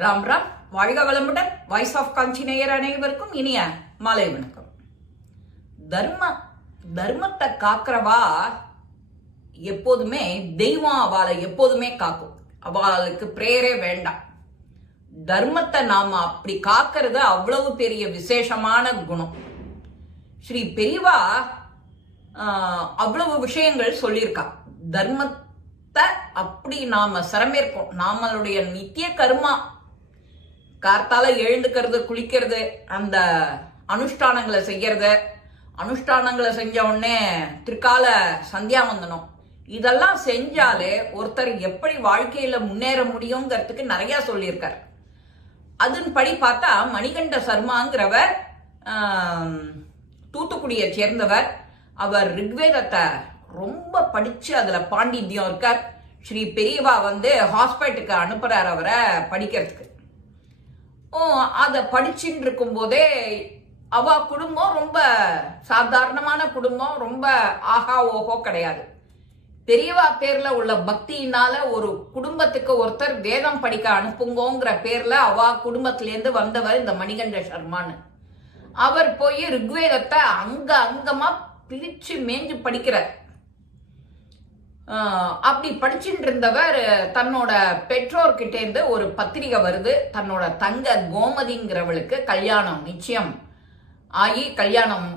ராம் ராம். வாழ்க வளமுடன். Voice of காஞ்சி நேயர் அனைவருக்கும் இனிய மாலை வணக்கம். தர்ம தர்மத்தை காக்கிறவா எப்போதுமே தெய்வம் அவளை எப்போதுமே காக்கும். அவளுக்கு பிரேயரே வேண்டாம். தர்மத்தை நாம அப்படி காக்கிறது அவ்வளவு பெரிய விசேஷமான குணம். ஸ்ரீ பெரியவா அவ்வளவு விஷயங்கள் சொல்லியிருக்கா. தர்மத்தை அப்படி நாம சிரமேற்கோம். நாமளுடைய நித்திய கர்மா கார்த்தால எழுந்துக்கிறது குளிக்கிறது அந்த அனுஷ்டானங்களை செய்யறது. அனுஷ்டானங்களை செஞ்ச உடனே திருக்கால சந்தியாவந்தனம் இதெல்லாம் செஞ்சாலே ஒருத்தர் எப்படி வாழ்க்கையில முன்னேற முடியுங்கிறதுக்கு நிறைய சொல்லியிருக்கார். அதன்படி பார்த்தா மணிகண்ட சர்மாங்கிறவர் தூத்துக்குடியை சேர்ந்தவர். அவர் ரிக்வேதத்தை ரொம்ப படிச்சு அதுல பாண்டித்யம் இருக்கார். ஸ்ரீ பெரியவா வந்து ஹாஸ்பிட்டலுக்கு அனுப்புறார் அவரை படிக்கிறதுக்கு. அதை படிச்சுட்டு இருக்கும்போதே அவ குடும்பம் ரொம்ப சாதாரணமான குடும்பம் ரொம்ப ஆஹா ஓஹோ கிடையாது. பெரியவா பேர்ல உள்ள பக்தியினால ஒரு குடும்பத்துக்கு ஒருத்தர் வேதம் படிக்க அனுப்புங்கோங்கிற பேர்ல அவ குடும்பத்திலேருந்து வந்தவர் இந்த மணிகண்ட சர்மான்னு. அவர் போய் ரிக்வேதத்தை அங்க அங்கமா பிரிச்சு மேஞ்சு படிக்கிறார். அப்படி படிச்சுட்டு இருந்தவர் தன்னோட பெற்றோர்கிட்ட இருந்து ஒரு பத்திரிகை வருது. தன்னோட தங்க கோமதிங்கிறவளுக்கு கல்யாணம் நிச்சயம் ஆகி கல்யாணம்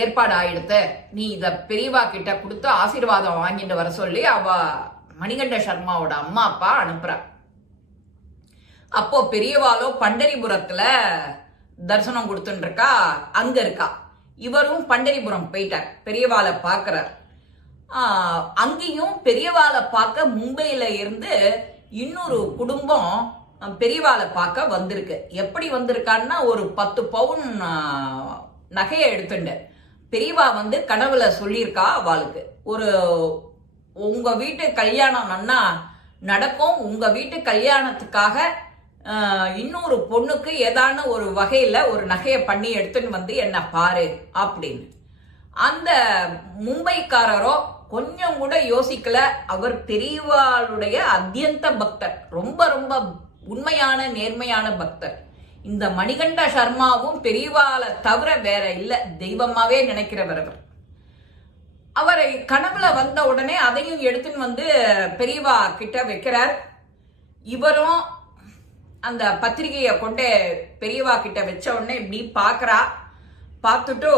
ஏற்பாடு ஆயிடுத்து. நீ இத பெரியவா கிட்ட கொடுத்து ஆசீர்வாதம் வாங்கிட்டு வர சொல்லி அவ மணிகண்ட சர்மாவோட அம்மா அப்பா அனுப்புறா. அப்போ பெரியவாலோ பண்டரிபுரத்துல தரிசனம் கொடுத்துட்டு இருக்கா அங்க இருக்கா. இவரும் பண்டரிபுரம் போயிட்டார். பெரியவாளை பாக்குறார். அங்கேயும் பெரியவாளை பார்க்க மும்பையில இருந்து இன்னொரு குடும்பம் பெரியவாளை பார்க்க வந்திருக்கு. எப்படி வந்திருக்கான்னா ஒரு பத்து பவுன் நகையை எடுத்துண்டு பெரியவா வந்து கனவுல சொல்லியிருக்கா அவளுக்கு. ஒரு உங்க வீட்டு கல்யாணம் நன்னா நடக்கும். உங்க வீட்டு கல்யாணத்துக்காக இன்னொரு பொண்ணுக்கு ஏதான ஒரு வகையில ஒரு நகையை பண்ணி எடுத்துன்னு வந்து என்ன பாரு அப்படின்னு. அந்த மும்பைக்காரரோ கொஞ்சம் கூட யோசிக்கல. அவர் பெரியவாளுடைய அத்தியந்த பக்தர். ரொம்ப ரொம்ப உண்மையான நேர்மையான பக்தர். இந்த மணிகண்ட சர்மாவும் பெரியவாளை தவிர வேற இல்ல. தெய்வமாவே நினைக்கிறவர் அவர். அவரை கனவுல வந்த உடனே அதையும் எடுத்துன்னு வந்து பெரியவா கிட்ட வைக்கிறார். இவரும் அந்த பத்திரிகையை கொண்டு பெரியவா கிட்ட வச்ச உடனே இப்படி பார்க்குறா பார்த்துட்டு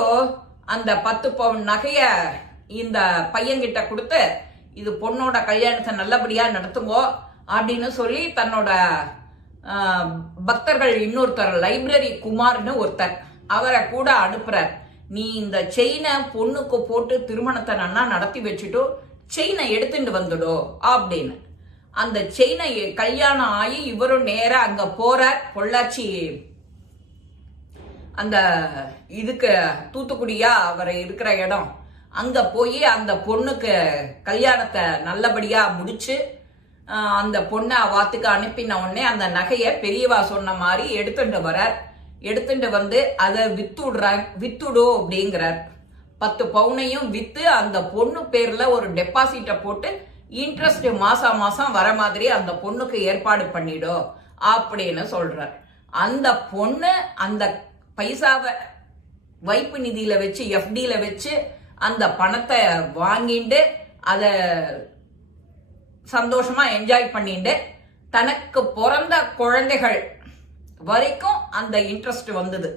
அந்த பத்து பவுன் நகையை இந்த பையன்கிட்ட கொடுத்து இது பொண்ணோட கல்யாணத்தை நல்லபடியா நடத்துங்கோ அப்படின்னு சொல்லி தன்னோட பக்தர்கள் இன்னொருத்தர் லைப்ரரி குமார்னு ஒருத்தர் அவரை கூட அனுப்புறார். நீ இந்த செயினை பொண்ணுக்கு போட்டு திருமணத்தை நன்னா நடத்தி வச்சுட்டு செயினை எடுத்துட்டு வந்துடும் அப்படின்னு. அந்த செயினை கல்யாணம் ஆகி இவரும் நேராக அங்க போறார். பொள்ளாச்சி அந்த இதுக்கு தூத்துக்குடியா அவர் இருக்கிற இடம். அங்க போய் அந்த பொண்ணுக்கு கல்யாணத்தை நல்லபடியா முடிச்சு அந்த பொண்ணை வாத்துக்கு அனுப்பின உடனே அந்த நகையை பெரியவா சொன்ன மாதிரி எடுத்துட்டு வரார். எடுத்துட்டு வந்து அதை வித்துடுறார் வித்துடு அப்படிங்கிறார். பத்து பவுனையும் வித்து அந்த பொண்ணு பேர்ல ஒரு டெபாசிட்டை போட்டு இன்ட்ரெஸ்ட் மாசம் மாசம் வர மாதிரி அந்த பொண்ணுக்கு ஏற்பாடு பண்ணிடும் அப்படின்னு சொல்றார். அந்த பொண்ணு அந்த பைசாவை வைப்பு நிதியில வச்சு எஃப்டியில வச்சு அந்த பணத்தை வாங்கிட்டு அதை சந்தோஷமா என்ஜாய் பண்ணிட்டு தனக்கு பிறந்த குழந்தைகள் வரைக்கும் அந்த இன்ட்ரெஸ்ட் வந்தது.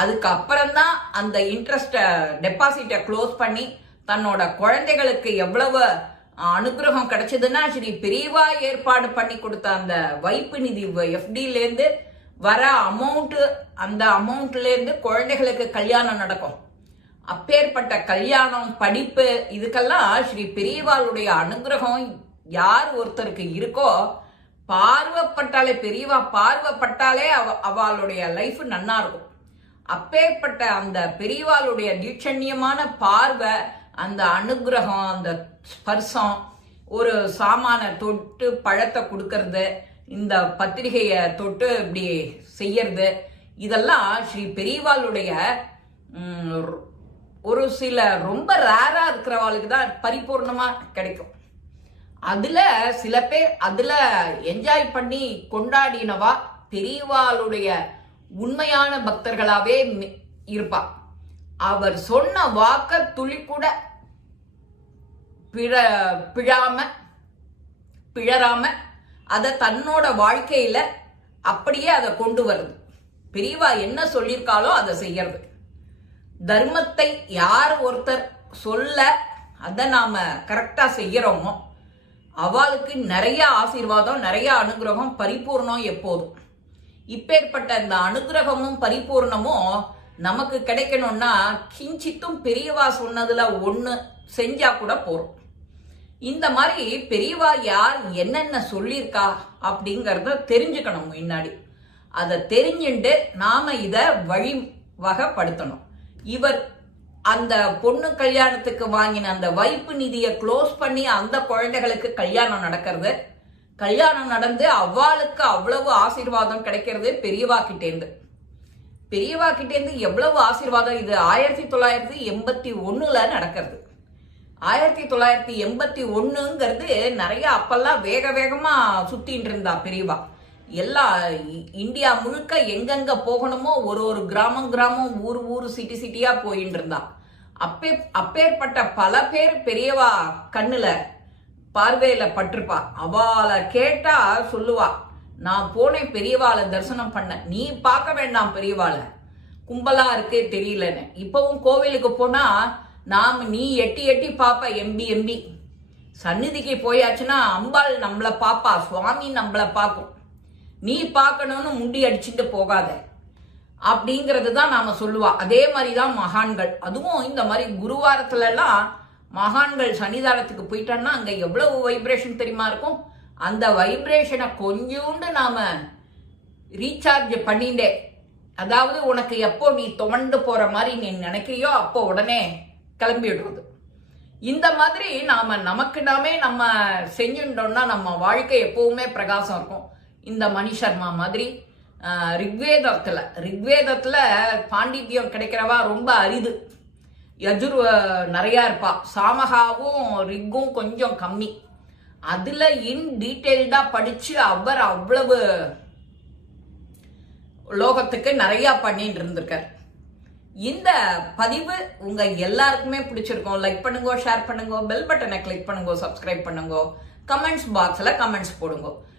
அதுக்கு அப்புறம்தான் அந்த இன்ட்ரெஸ்ட டெபாசிட்டை க்ளோஸ் பண்ணி தன்னோட குழந்தைகளுக்கு எவ்வளவு அனுகிரகம் கிடைச்சதுன்னா ஸ்ரீ பெரியவா ஏற்பாடு பண்ணி கொடுத்த அந்த வைப்பு நிதி எஃப்டிலேருந்து வர அமௌண்ட்டு அந்த அமௌண்ட்லேருந்து குழந்தைகளுக்கு கல்யாணம் நடக்கும். அப்பேற்பட்ட கல்யாணம் படிப்பு இதுக்கெல்லாம் ஸ்ரீ பெரியவாளுடைய அனுகிரகம் யார் ஒருத்தருக்கு இருக்கோ பார்வைப்பட்டாலே பெரியவா பார்வைப்பட்டாலே அவ அவளுடைய லைஃப் நன்னா இருக்கும். அப்பேற்பட்ட அந்த பெரியவாளுடைய தீட்சண்யமான பார்வை அந்த அனுகிரகம் அந்த ஸ்பர்சம் ஒரு சாமான தொட்டு பழத்தை கொடுக்கறது இந்த பத்திரிகைய தொட்டு இப்படி செய்யறது இதெல்லாம் ஸ்ரீ பெரியவாளுடைய ஒரு சில ரொம்ப ரேரா இருக்கிறவாளுக்கு தான் பரிபூர்ணமா கிடைக்கும். அதுல சில பேர் அதுல என்ஜாய் பண்ணி கொண்டாடினவா பெரியவாளுடைய உண்மையான பக்தர்களாவே மி- இருப்பா. அவர் சொன்ன வாக்க துளி கூட பிழ பிழாம பிழறாம அதை தன்னோட வாழ்க்கையில அப்படியே அதை கொண்டு வருது. பெரியவா என்ன சொல்லியிருக்காளோ அதை செய்யறது. தர்மத்தை யார் ஒருத்தர் சொல்ல அதை நாம கரெக்டா செய்யறோமோ அவளுக்கு நிறைய ஆசீர்வாதம் நிறைய அனுகிரகம் பரிபூர்ணம் எப்போதும். இப்பேற்பட்ட இந்த அனுகிரகமும் பரிபூர்ணமும் நமக்கு கிடைக்கணும்னா கிஞ்சித்தும் பெரியவா சொன்னதுல ஒண்ணு செஞ்சா கூட போறோம். இந்த மாதிரி பெரியவா யார் என்னென்ன சொல்லியிருக்கா அப்படிங்கறத தெரிஞ்சுக்கணும் முன்னாடி. அதை தெரிஞ்சுட்டு நாம இத வழி வகைப்படுத்தணும் இவர் அந்த பொண்ணு கல்யாணத்துக்கு வாங்கின அந்த வைப்பு நிதியை க்ளோஸ் பண்ணி அந்த குழந்தைகளுக்கு கல்யாணம் நடக்கிறது. கல்யாணம் நடந்து அவ்வாளுக்கு அவ்வளவு ஆசீர்வாதம் கிடைக்கிறது பெரியவா கிட்டேந்து. பெரியவா கிட்டேந்து எவ்வளவு ஆசீர்வாதம்? இது ஆயிரத்தி தொள்ளாயிரத்தி எண்பத்தி ஒண்ணுல நடக்கிறது. ஆயிரத்தி தொள்ளாயிரத்தி எண்பத்தி ஒன்றுங்கிறது நிறைய அப்பெல்லாம் வேக வேகமா சுத்தின்னு இருந்தா பெரியவா. எல்லா இந்தியா முழுக்க எங்கெங்க போகணுமோ ஒரு ஒரு கிராமம் கிராமம் ஊர் ஊர் சிட்டி சிட்டியா போயின்னு இருந்தா. அப்பே அப்பேற்பட்ட பல பேர் பெரியவா கண்ணுல பார்வையில பட்டிருப்பா. அவளை கேட்டா சொல்லுவா நான் போனேன் பெரியவாளை தரிசனம் பண்ண. நீ பார்க்க வேண்டாம் பெரியவாளை. கும்பலா இருக்கே தெரியலன்னு. இப்பவும் கோவிலுக்கு போனா நாம் நீ எட்டி எட்டி பாப்ப எம்பி எம்பி. சந்நிதிக்கு போயாச்சுன்னா அம்பாள் நம்மள பாப்பா சுவாமி நம்மள பார்க்கும் நீ பார்க்கணும்னு முண்டி அடிச்சுட்டு போகாத. அப்படிங்கிறது தான் நாம சொல்லுவா. அதே மாதிரி தான் மகான்கள். அதுவும் இந்த மாதிரி குருவாரத்துல எல்லாம் மகான்கள் சன்னிதானத்துக்கு போயிட்டோம்னா அங்க எவ்வளவு வைப்ரேஷன் தெரியுமா இருக்கும்? அந்த வைப்ரேஷனை கொஞ்சோண்டு நாம ரீசார்ஜ் பண்ணிண்டே அதாவது உனக்கு எப்போ நீ துவண்டு போற மாதிரி நீ நினைக்கிறியோ அப்போ உடனே கிளம்பி விடுறது. இந்த மாதிரி நாம நமக்கு நாமே நம்ம செஞ்சுட்டோம்னா நம்ம வாழ்க்கை எப்பவுமே பிரகாசம் இருக்கும். இந்த மணி சர்மா மாதிரி ரிக்வேதத்தில் ரிக்வேதத்துல ரிக்வேதத்துல பாண்டித்யம் கிடைக்கிறவா ரொம்ப அரிது. யஜுர் நிறையா நிறைய இருப்பா. சாமகாவும் ரிக்கும் கொஞ்சம் கம்மி. அதுல இன் டீட்டெயில்டா படிச்சு அவர் அவ்வளவு லோகத்துக்கு நிறைய பண்ணிட்டு இருந்திருக்கார். இந்த பதிவு உங்க எல்லாருக்குமே பிடிச்சிருக்கும். லைக் பண்ணுங்க ஷேர் பண்ணுங்க பெல் பட்டனை கிளிக் பண்ணுங்க சப்ஸ்கிரைப் பண்ணுங்க கமெண்ட்ஸ் பாக்ஸ்ல கமெண்ட்ஸ் போடுங்க.